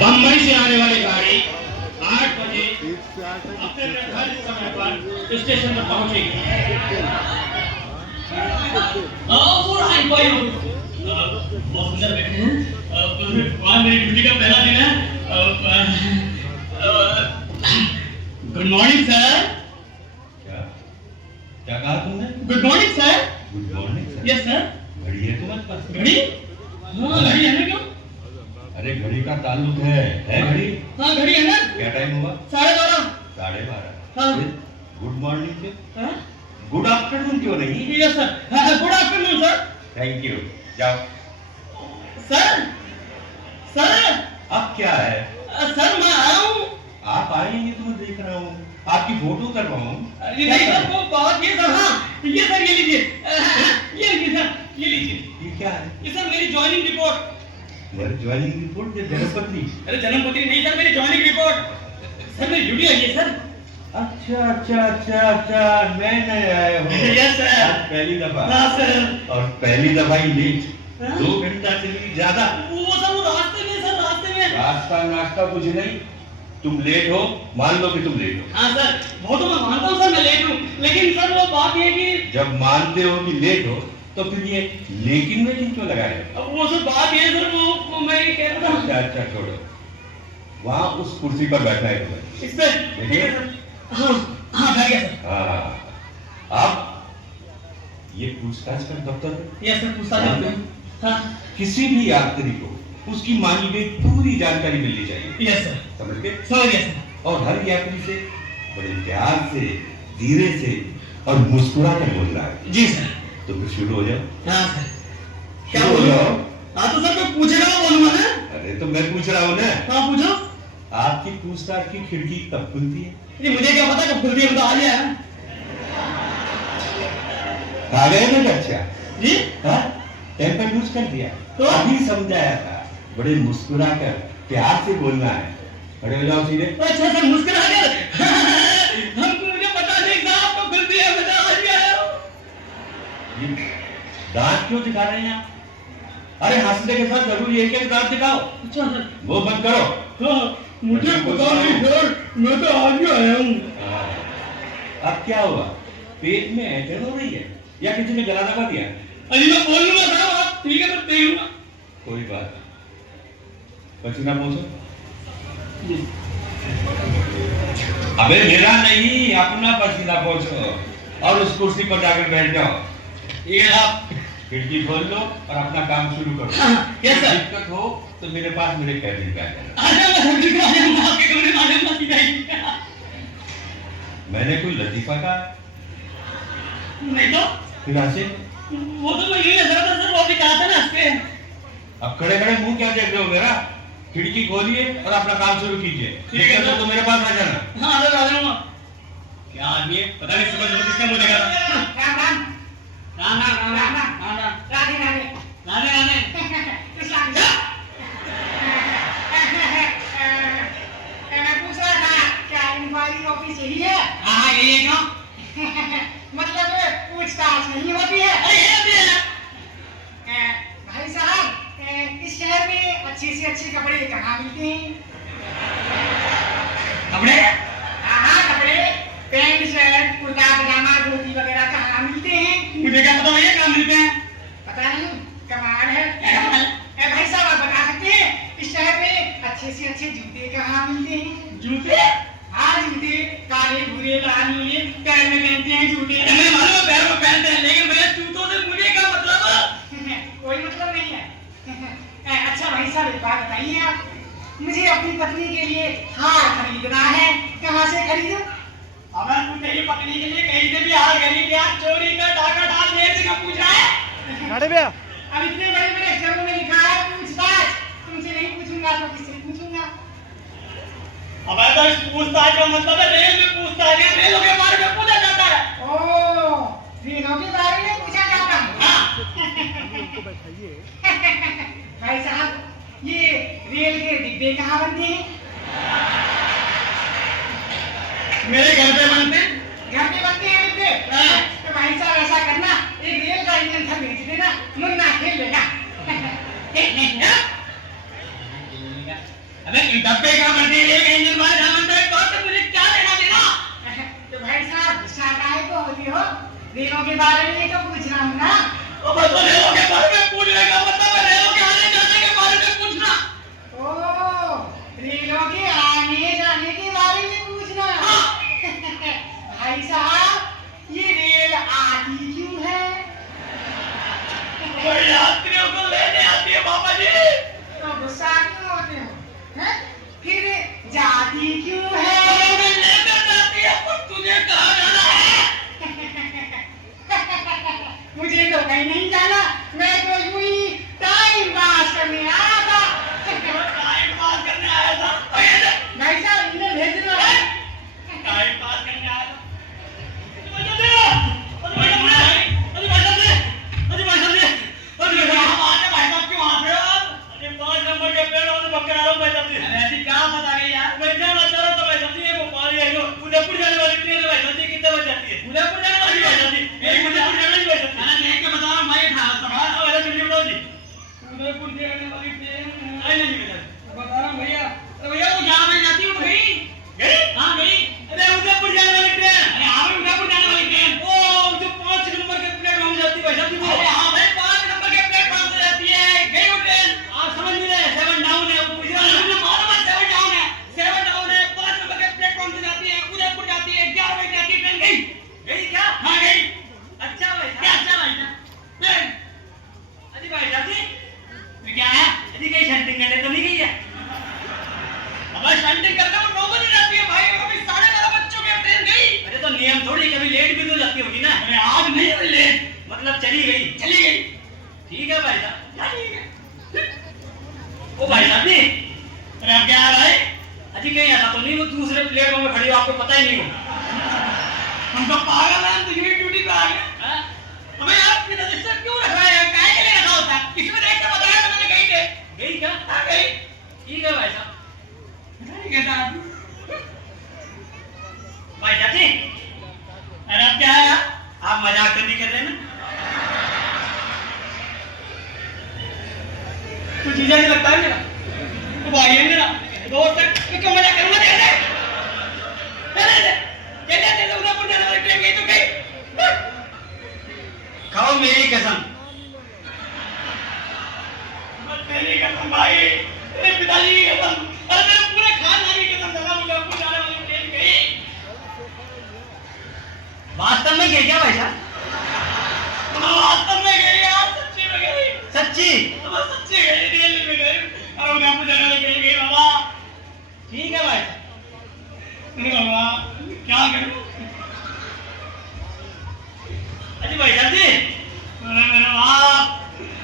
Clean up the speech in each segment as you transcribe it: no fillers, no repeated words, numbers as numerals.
बम्बई से आने वाली गाड़ी 8 बजे अपने निर्धारित समय पर स्टेशन पर पहुंचेगी। बहुत सुंदर बैठे हैं। आज मेरी ड्यूटी का पहला दिन है। Good morning sir. क्या क्या कहा तुमने? Good morning sir. Good morning. Yes sir. घड़ी है तुम्हारे पास? घड़ी? हाँ घड़ी है ना। क्यों? अरे घड़ी का ताल्लुक है घड़ी? हाँ घड़ी है ना। क्या टाइम हुआ? 12:30। 12:30। हाँ। गुड मॉर्निंग से हाँ? गुड आफ्टरनून क्यों नहीं? Yes sir. Good afternoon sir. Thank you. जाओ। सर सर अब क्या है? सर मैं आया हूँ। आप आएंगे तो मैं देख रहा हूँ, आपकी फोटो करवाऊँ? नहीं सर वो बात ये सर। हाँ ये सर ये लीजिए। ये लीजिए सर ये लीजिए। ये क्या है? ये सर मेरी ज्वाइनिंग रिपोर्ट। Joining report? जन्मपत्री? अरे जन्मपत्री नहीं सर, मेरी ज्वाइनिंग रिपोर्ट। सर मेरी ड्यूटी आई है सर। अच्छा अच्छा अच्छा अच्छा, मैं नहीं आया हूँ। Yes sir. पहली दफा? हाँ सर। और पहली दफा ही लेट। हाँ? 2 घंटा से भी ज्यादा। वो सर वो रास्ते में सर, रास्ते में। रास्ता नाश्ता कुछ नहीं, तुम लेट हो, मान लो कि तुम लेट हो। हाँ सर वो तो मैं मानता हूँ सर मैं लेट हूँ, लेकिन सर वो बात ये है कि जब मानते हो कि लेट हो तो फिर ये लेकिन में क्यों लगाए? अब वो सर बात ये है सर, वो मैं ये कह रहा था। अच्छा अच्छा छोड़ो, वहाँ उस कुर्सी पर बैठा है तुम्हें। इस पे ठीक है सर। हाँ हाँ बैठ गया सर। हाँ, अब ये पूछताछ का दफ्तर है। यस सर पूछताछ करते हैं। हाँ किसी भी यात्री को उसकी मांगी गई पूरी जानकारी मिलनी चाहिए। Yes sir. समझ गए? समझ गया सर। और हर यात्री से बड़े प्यार से, धीरे से और मुस्कुरा कर बोलना है। जी सर। तो फिर शुरू हो जाओ। हाँ सर। क्या शुरू हो बोलूं? जाओ। हाँ तो सर मैं पूछेगा मैं बोलूंगा ना। अरे तो मैं पूछ रहा हूँ ना। हाँ पूछो। आपकी पूछताछ की खिड़की कब खुलती है? नहीं मुझे क्या पता कब खुलती है, तो आ गया। आ गए ना कक्षा? जी हाँ, टेम्पर यूज कर दिया तो? अभी समझाया था, बड़े मुस्कुरा कर प्यार से बोलना है। खड़े हो जाओ सीधे। अच्छा सर मुस्कुरा कर। हमको मुझे पता नहीं साहब कब खुलती है, मैं तो आज ही आया हूँ। ये दांत क्यों दिखा रहे हैं आप? अरे हंसने के साथ जरूरी है कि दांत दिखाओ। अच्छा सर। वो बंद करो। हाँ मुझे पता नहीं सर, मैं तो आज ही आया हूँ। अब क्या हुआ? पेट में ऐंठन हो रही है या किसी ने गला दबा दिया? अरे मैं बोल लूंगा साहब, आप ठीक है मैं देख लूंगा। कोई बात नहीं, पसीना पोंछो। अबे मेरा नहीं, अपना पसीना पोंछो और उस कुर्सी पर जाकर बैठ जाओ। ये आप खिड़की खोल लो और अपना काम शुरू करो। Yes sir. दिक्कत हो तो मेरे पास मेरे कैबिन पे आ जाना। आ जाऊंगा सर, बिल्कुल आ जाऊंगा, आपके कमरे में आ जाऊंगा सीधा ही। मैंने कोई लतीफा कहा? नहीं तो फिर हंसे? वो तो मैं यही हंस रहा था सर, वो अभी कहा था ना हंस पे। अब खड़े खड़े मुंह क्या देख रहे हो मेरा? खिड़की खोलिए और अपना काम शुरू कीजिए। ठीक है दिक्कत हो सर। तो मेरे पास आ जाना। हाँ सर आ जाऊंगा। क्या आदमी है, पता नहीं सुबह सुबह किसका मुंह देखा था। राम राम राम राम राम राम राम राधे राधे राधे राधे। इस्लाम जा। मैं पूछ रहा था क्या इंक्वायरी ऑफिस यही है? हाँ यही है क्यों? मतलब पूछताछ नहीं होती है? अरे ये भी है। भाई साहब इस शहर में अच्छे से अच्छे कपड़े कहाँ मिलते हैं? कपड़े? हाँ कपड़े, पैंट शर्ट कुर्ता पजामा धोती वगैरह कहाँ मिलते हैं? मुझे क्या पता भैया कहाँ मिलते हैं। पता नहीं, कमाल है। क्या कमाल? भाई साहब आप बता सकते हैं इस शहर में अच्छे से अच्छे जूते कहाँ मिलते हैं? जूते? हाँ जूते, काले भूरे लाल नीले, पैर में पहनते हैं जूते। मुझे मालूम है पैर में पहनते हैं, लेकिन भैया जूतों से मुझे क्या मतलब? कोई मतलब नहीं है। अच्छा भाई साहब एक बात बताइए आप, मुझे अपनी पत्नी के लिए हार खरीदना है, कहाँ से खरीदूं? अगर तू तेरी पत्नी के लिए कहीं से भी हार खरीद या चोरी का डाका डाल दे, ऐसे क्यों पूछ रहा है? अरे भैया अब इतने बड़े बड़े अक्षरों में लिखा है पूछताछ, तुमसे नहीं पूछूंगा तो किससे पूछूंगा? अब तो इस पूछताछ का मतलब है रेल में पूछताछ है, रेलों के बारे में पूछा जाता है। ओह, रेलों के बारे में पूछा जाता है। उनको बैठाइए। भाई साहब ये रेल के डिब्बे कहाँ बनते हैं? मेरे घर पे बनते हैं। घर पे बनते हैं डिब्बे? तो भाई साहब ऐसा करना, एक रेल का इंजन था भेज देना, मुन्ना खेल लेगा। अबे डब्बे का बंदे एक इंजन वाले सामान तो एक बात तो मुझे क्या लेना देना? तो भाई साहब गुस्सा काहे को होती हो? रेलों के बारे में ही तो पूछ रहा हूँ ना। ओ बस रेलों के बारे में पूछने का मतलब है रेलों के आने जाने के बारे में पूछना। ओ, रेलों के आने जाने के बारे में पूछना। भाई साहब ये रेल आती क्यों है? वो यात्रियों को लेने आती है बाबा जी। तो गुस्सा क्यों होते हो? हैं? फिर जाती क्यों है? तुम्हें लेकर जाती है पर तुझे कहाँ जाना है? मुझे तो कहीं नहीं जाना, मैं तो यूं ही टाइम पास करने आया था। टाइम पास करने आया था। भाई साहब इन्हें भेजना है। टाइम पास करने आया था। अरे भाई साहब अरे भाई साहब अरे भाई साहब अरे भाई साहब आने भाई साहब क्यों आ रहे हो आप? अरे 5 नंबर के पेड़ वाले पकड़ आ रहा हूँ भाई साहब। अरे ऐसी क्या बात आ गई यार? मैं जाना चाह रहा था भाई साहब। ये भोपाल है जो उदयपुर जाने वाली ट्रेन है भाई साहब। कितने बजे जाती है? उदयपुर जाने वाली भाई साहब। एक उदयपुर जाने वाली भाई साहब। अरे देख के बता रहा हूँ भाई था सब। हां वाला जल्दी बताओ जी। उदयपुर जाने वाली ट्रेन आई नहीं बता रहा हूँ भैया। अरे भैया वो जहाँ मैं जाती हूँ गई गई हाँ गई। अरे उदयपुर जाने वाली ट्रेन। अरे हाँ भाई उदयपुर जाने वाली ट्रेन। ओ जो 5 नंबर के प्लेटफॉर्म से जाती है भाई साहब। अरे हाँ भाई 5 नंबर के प्लेटफॉर्म से जाती है। गई वो ट्रेन। आप समझ नहीं रहे 7 डाउन है। मुझे मालूम है 7 डाउन है। 7 डाउन है 5 नंबर के प्लेटफॉर्म से जाती है। उदयपुर जाती है 11 बजे जाती है ट्रेन। गई गई क्या? हाँ गई। अच्छा भाई क्या? अच्छा भाई साहब अजी भाई साहब जी क्या है? अजी कहीं शंटिंग करने तो नहीं गई है? अब शंटिंग करने को 9 बजे जाती है भाई। अभी 12:30 बच्चों की ट्रेन गई। अरे तो नियम थोड़ी कभी लेट भी तो जाती होगी ना। अरे आज नहीं हुई लेट मतलब चली गई। ठीक है भाई साहब ठीक है। ओ भाई साहब जी अरे आप क्या आ रहे हैं? अजी कहीं ऐसा तो नहीं वो दूसरे प्लेटफॉर्म में खड़ी हो आपको पता ही नहीं हो? हम तो पागल हैं तो यूनिट ड्यूटी पे आ गए। अबे यार फिर रजिस्टर क्यों रखा है? काहे के लिए रखा होता है? इसमें देख के बताया तो मैंने गई थे। गई क्या? हाँ गई। ठीक है भाई साहब ठीक है साहब। भाई साहब जी अरे आप क्या है आप मजाक तो नहीं कर रहे ना? कुछ चीजें नहीं लगता है मेरा तो भाई है मेरा दोस्त है तो क्यों मजाक करूंगा? चले उदयपुर जाने वाली ट्रेन गई तो गई। खाओ मेरी कसम। तेरी कसम भाई तेरे पिताजी की कसम। अरे मेरे पूरे खानदान की कसम दादा उदयपुर जाने वाली ट्रेन गई। वास्तव में गई क्या भाई साहब? वास्तव में गई यार सच्ची में गई। सच्ची? तो सच्ची गई रियली में गई। अरे उदयपुर जाने वाली ट्रेन गई बाबा। ठीक है भाई बाबा क्या करूं? अजी भाई साहब जी अरे मेरे बाप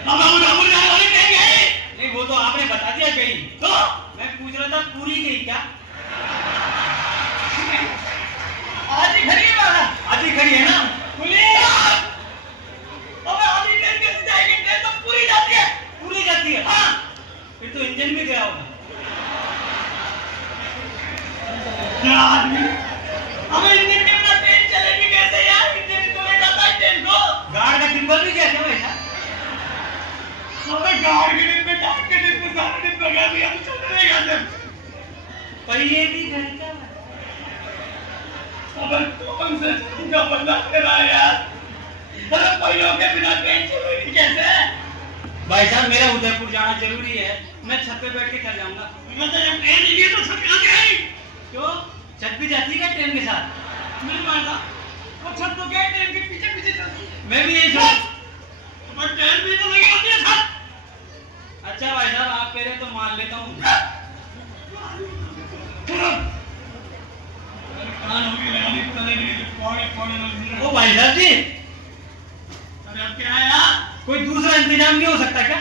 अब उदयपुर जाने वाली ट्रेन गई। नहीं वो तो आपने बता दिया गई तो मैं पूछ रहा था पूरी गई क्या? आज ही खड़ी है बाबा। आज ही खड़ी है ना? पुलिस अबे आधी ट्रेन कैसे जाएगी? ट्रेन तो पूरी जाती है। पूरी जाती है हाँ फिर तो इंजन भी गया होगा। क्या आदमी अबे इंजन के बिना ट्रेन चलेगी कैसे यार? इंजन तो ले जाता है ट्रेन को। गार्ड का टिम्बर भी क्या भाई साहब? अबे गार्ड के डिब्बे डाक के डिब्बे सारे डिब्बे गए भी हम चल रहे हैं पहिए भी घर का। अबे कौन से का बंदा तेरा यार? अरे पहियों के बिना ट्रेन चलेगी कैसे? भाई साहब मेरा उदयपुर जाना जरूरी है। मैं छत पे बैठ के कर जाऊंगा। मैं तो जब ट्रेन निकली तो छत कहाँ से आई? क्यों छत भी जाती है क्या ट्रेन के साथ? नहीं मारता वो छत तो क्या ट्रेन के पीछे पीछे चलती है। मैं भी यही सोच पर ट्रेन भी तो लगी होती है छत। अच्छा भाई साहब आप कह रहे तो मान लेता हूँ। ओ भाई साहब जी अरे अब क्या है यार? कोई दूसरा इंतजाम नहीं हो सकता क्या?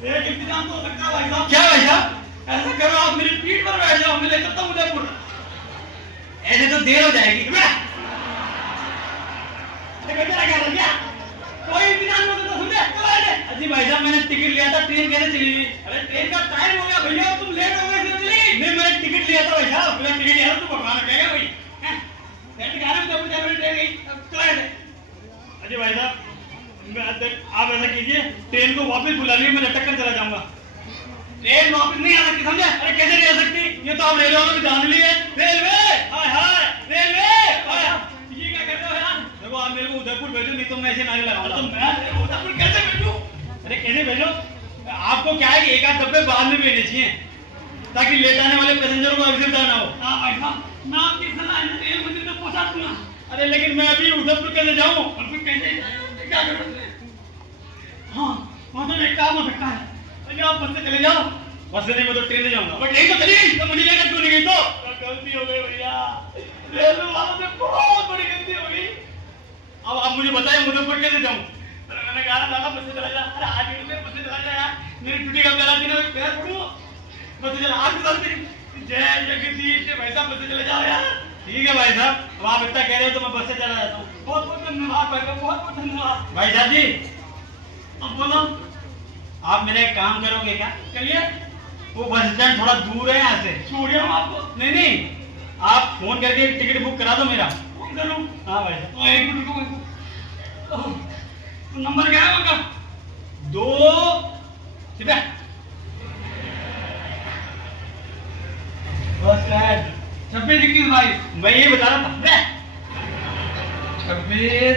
एक इंतजाम तो हो सकता है भाई साहब। क्या भाई साहब? ऐसा करो आप मेरी पीठ पर बैठ जाओ मैं ले चलता हूँ उदयपुर। ऐसे तो देर हो जाएगी। कोई इंतजाम नहीं होता सुनिए। अजी भाई साहब मैंने टिकट लिया था ट्रेन कैसे चली गई? अरे ट्रेन का टाइम हो गया भैया तुम लेट हो गए चली गई। नहीं मैंने टिकट लिया था भाई साहब। मैंने टिकट लिया तो भगवान कहेगा भाई ट्रेन गई। अजी भाई साहब आप ऐसा कीजिए ट्रेन को वापस बुला लीजिए मैं लटक कर चला जाऊंगा। ट्रेन वापस नहीं आ सकती, समझे? अरे कैसे नहीं आ सकती? ये तो आप रेलवे वालों की जान ली है। रेलवे, हाय हाय, रेलवे, हाय। ये क्या कर रहे हो यार? देखो आप मेरे को उदयपुर भेजो, नहीं तो मैं ऐसे नारे लगाऊंगा। तो मैं तेरे को उदयपुर कैसे भेजूं? अरे कैसे भेजो? आपको क्या है कि एक आध डब्बे बाद में भेजने चाहिए, ताकि लेट आने वाले पैसेंजरों को असुविधा ना हो। हाँ भाई साहब, मैं आपकी सलाह रेल मंदिर तक पहुंचा दूंगा। अरे लेकिन मैं अभी उदयपुर कैसे जाऊं? और फिर कैसे क्या करूं? हाँ, वहाँ तो एक काम हो सकता है। अरे आप बस से चले जाओ। बस से नहीं, मैं तो ट्रेन से जाऊंगा। बट ट्रेन तो चली गई, तो मुझे लेकर क्यों नहीं गई? तो गलती हो गई भैया, रेलवे वालों से बहुत बड़ी गलती हो गई। अब आप मुझे बताएं उदयपुर कैसे जाऊं? अरे मैंने कहा दादा बस से चला जा। अरे आज बस से चला जा यार, मेरी छुट्टी का पहला दिन है, पैर पड़ू बस से चला। आज बता तेरी जय जगदीश भाई साहब, बस से चले जाओ यार। ठीक है भाई साहब, अब आप इतना कह रहे हो तो मैं बस से चला जाता हूँ। बहुत बहुत धन्यवाद भाई साहब, बहुत बहुत धन्यवाद। भाई साहब जी, अब बोलो, आप मेरा एक काम करोगे क्या? चलिए, वो बस स्टैंड थोड़ा दूर है यहाँ से। छोड़िए हम आपको। नहीं नहीं, आप फोन करके टिकट बुक करा दो मेरा। फोन करूँ? हाँ भाई साहब। एक मिनट रुको, नंबर क्या है उनका? 2 बस स्टैंड 26 21 22। मैं ये बता रहा था। 26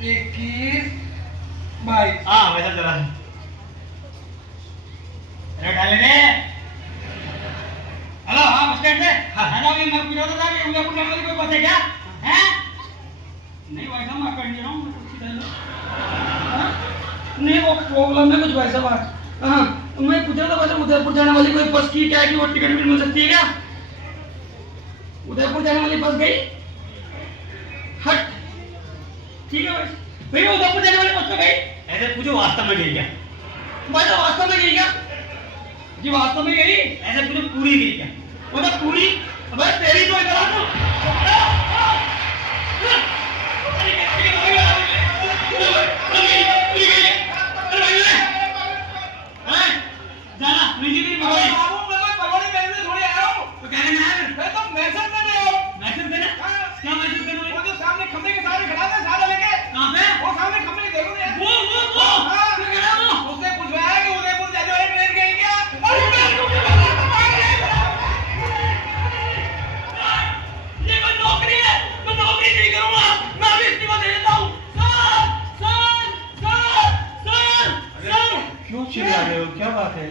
21 22। हाँ वैसा चला। अरे डाले रे। हेलो, हाँ बस स्टैंड से। हेलो, ये मैं पूछ रहा था कि उदयपुर जाने वाली कोई बस है क्या? हैं? नहीं भाई साहब, मैं कर नहीं रहा हूँ। नहीं वो प्रॉब्लम है कुछ भाई साहब आज। हाँ, मैं पूछ रहा था वैसे उदयपुर जाने वाली कोई बस की क्या है कि वो टिकट भी मिल सकती है क्या? उदयपुर जाने वाली बस गई हट। ठीक है भाई, भैया उदयपुर जाने वाली बस तो गई। ऐसे पूछो वास्तव में गई क्या? भाई तो वास्तव में गई क्या? जी वास्तव में गई। ऐसे पूछो पूरी गई क्या? वो तो पूरी। अबे तेरी तो इधर आ जाना नहीं नहीं भाई बाबू, मैं कोई परवानी करने थोड़ी आया हूं। तो कहने में आया मैं तो मैसेज देने हो। मैसेज देना? क्या मैसेज देना? वो जो सामने खंबे के सामने खड़ा है सारा लेके। कहां पे? वो सामने खंबे के देखो यार। वो हां क्या कह रहा हूं? उससे पूछवाया कि उदयपुर जा जो है ट्रेन गई क्या? अरे ये कोई नौकरी है, मैं नौकरी नहीं करूंगा, मैं अभी इस्तीफा दे देता हूं। सर क्यों चिल्ला रहे हो? क्या बात है?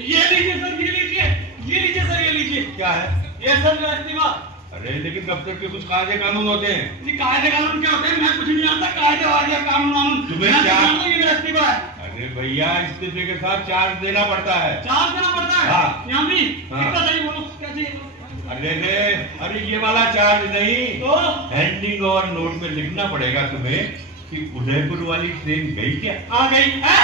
ये लीजिए सर, ये लीजिए, ये लीजिए सर, ये लीजिए। क्या है? ये सर मेरा इस्तीफा। अरे लेकिन दफ्तर के कुछ कायदे कानून होते हैं। ये कायदे कानून क्या होते हैं? मैं कुछ नहीं जानता कायदे वायदे कानून वानून। तुम्हें मैं क्या? जानता हूं ये मेरा इस्तीफा है। अरे भैया, इस्तीफे के साथ चार्ज देना पड़ता है। चार्ज देना पड़ता है? हाँ। यहाँ भी? हाँ। कितना चाहिए बोलो, क्या चाहिए? अरे ये वाला चार्ज नहीं, तो हैंडिंग और नोट में लिखना पड़ेगा तुम्हें कि उदयपुर वाली ट्रेन गई क्या? आ गई है?